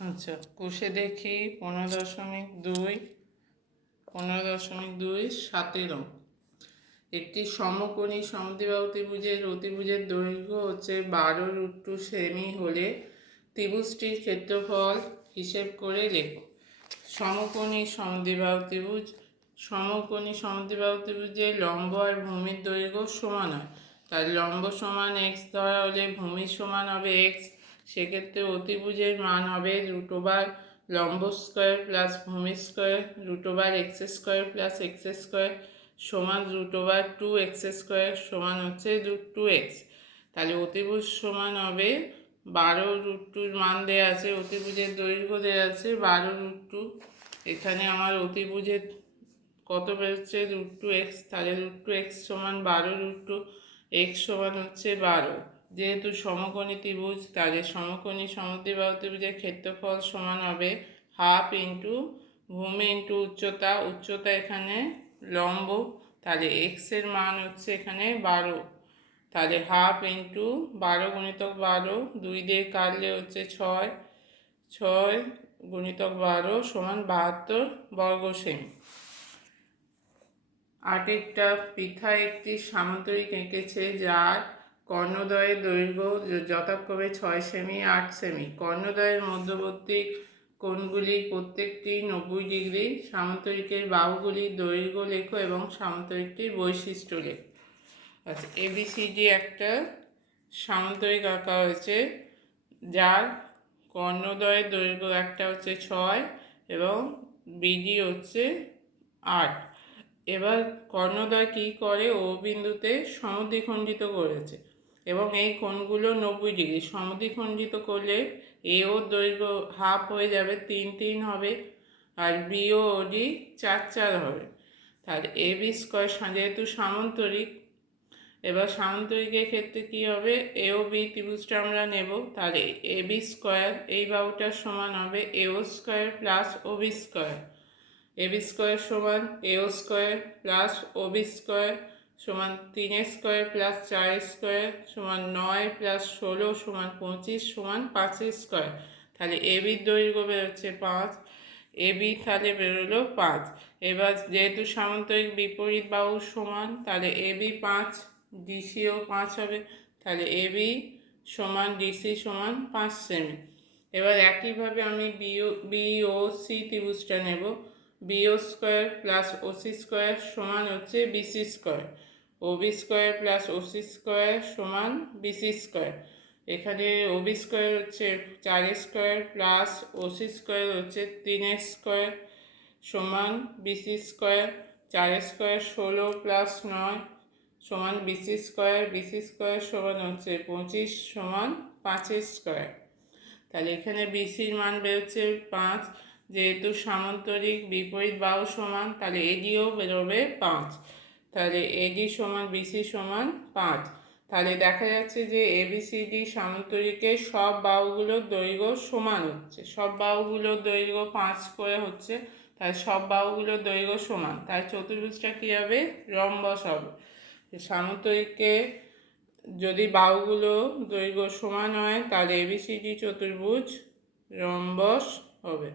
আচ্ছা, কোষে দেখি 15.2 17 একটি সমকোণী সমদ্বিবাহু ত্রিভুজের অতিভুজের দৈর্ঘ্য হচ্ছে 12√2 সেমি হলে ত্রিভুজটির ক্ষেত্রফল হিসেব করে লেখো। সমকোণী সমদ্বিবাহু ত্রিভুজের লম্ব আর ভূমির দৈর্ঘ্য সমান হয়। তার লম্ব সমান এক্স ধরা হলে ভূমির সমান হবে এক্স। সেক্ষেত্রে অতিভুজের মান হবে √, লম্ব স্কোয়ার প্লাস ভূমি স্কোয়ার, √x² প্লাস x² সমান √2x² সমান হচ্ছে √2x। তাহলে অতিভুজ সমান হবে 12√2 মান দেওয়া আছে, অতিভুজের দৈর্ঘ্য দেওয়া আছে 12√2। এখানে আমার অতিভুজের কত বেরোচ্ছে √2x, তাহলে √2x সমান 12√2, x সমান হচ্ছে 12। যেহেতু সমকোণী ত্রিভুজ, তাহলে সমকোণী সমদ্বিবাহু ত্রিভুজের ক্ষেত্রফল সমান হবে হাফ ইন্টু ভূমি ইন্টু উচ্চতা। উচ্চতা এখানে লম্ব, তাহলে এক্স এর মান হচ্ছে এখানে 12, তাহলে হাফ ইন্টু 12 গুণিতক 12, 2 দিয়ে কাটলে হচ্ছে 6 গুণিতক 12 সমান 72 বর্গ সেমি। আরেকটা পৃথা একটি সামান্তরিক এঁকেছে যার কর্ণদ্বয়ের দৈর্ঘ্য যথাক্রমে 6 সেমি 8 সেমি। কর্ণদ্বয়ের মধ্যবর্তী কোণগুলির প্রত্যেকটি 90 ডিগ্রি। সামান্তরিকের বাহুগুলির দৈর্ঘ্য লেখো এবং সামান্তরিকটির বৈশিষ্ট্য লেখো। আচ্ছা, ABCD একটা সামান্তরিক আঁকা হয়েছে যার কর্ণদ্বয়ের দৈর্ঘ্য একটা হচ্ছে 6 এবং BD হচ্ছে 8। এবার কর্ণদ্বয় কী করে, ও বিন্দুতে সমদ্বিখণ্ডিত করেছে এবং এই কোণগুলো 90 ডিগ্রি। সমদ্বিখণ্ডিত করলে এও দৈর্ঘ্য হাফ হয়ে যাবে, 3 হবে, আর বিও ওডি 4 হবে। তাহলে AB² যেহেতু সামান্তরিক, এবার সামান্তরিকের ক্ষেত্রে কি হবে, AOB ত্রিভুজটা আমরা নেব। তাহলে AB² এই বাহুটার সমান হবে AO² প্লাস OB²। AB² সমান AO² প্লাস OB² সমান 3² প্লাস 4² সমান 9 প্লাস 16 সমান 25 সমান 5² তাহলে ABর দৈর্ঘ্য বেরোচ্ছে 5, AB তাহলে বেরোলো 5। এবার যেহেতু সামান্তরিক বিপরীত বাহু সমান, তাহলে AB 5, DCও 5 হবে, তাহলে AB সমান DC সমান 5 সেমি। এবার একইভাবে আমি BOC ত্রিভুজটা নেব। BO² প্লাস OC² সমান হচ্ছে BC², OB² প্লাস OC² সমান BC²। এখানে OB² হচ্ছে 4² প্লাস OC² হচ্ছে 3² সমান BC² 4² 16 প্লাস 9 সমান BC² সমান হচ্ছে 25 সমান 5²। তাহলে এখানে BCর মান বেরোচ্ছে 5। যেহেতু সামান্তরিক বিপরীত বাহু সমান, তাহলে ADও বেরোবে 5। তাহলে AD সমান BC সমান 5। তাহলে দেখা যাচ্ছে যে ABCD সামান্তরিকের সব বাহুগুলোর দৈর্ঘ্য সমান হচ্ছে, সব বাহুগুলোর দৈর্ঘ্য 5 করে হচ্ছে, তাই সব বাহুগুলোর দৈর্ঘ্য সমান, তাই চতুর্ভুজটা কী হবে, রম্বস হবে। সামান্তরিকে যদি বাহুগুলো দৈর্ঘ্য সমান হয় তাহলে ABCD চতুর্ভুজ রম্বস হবে।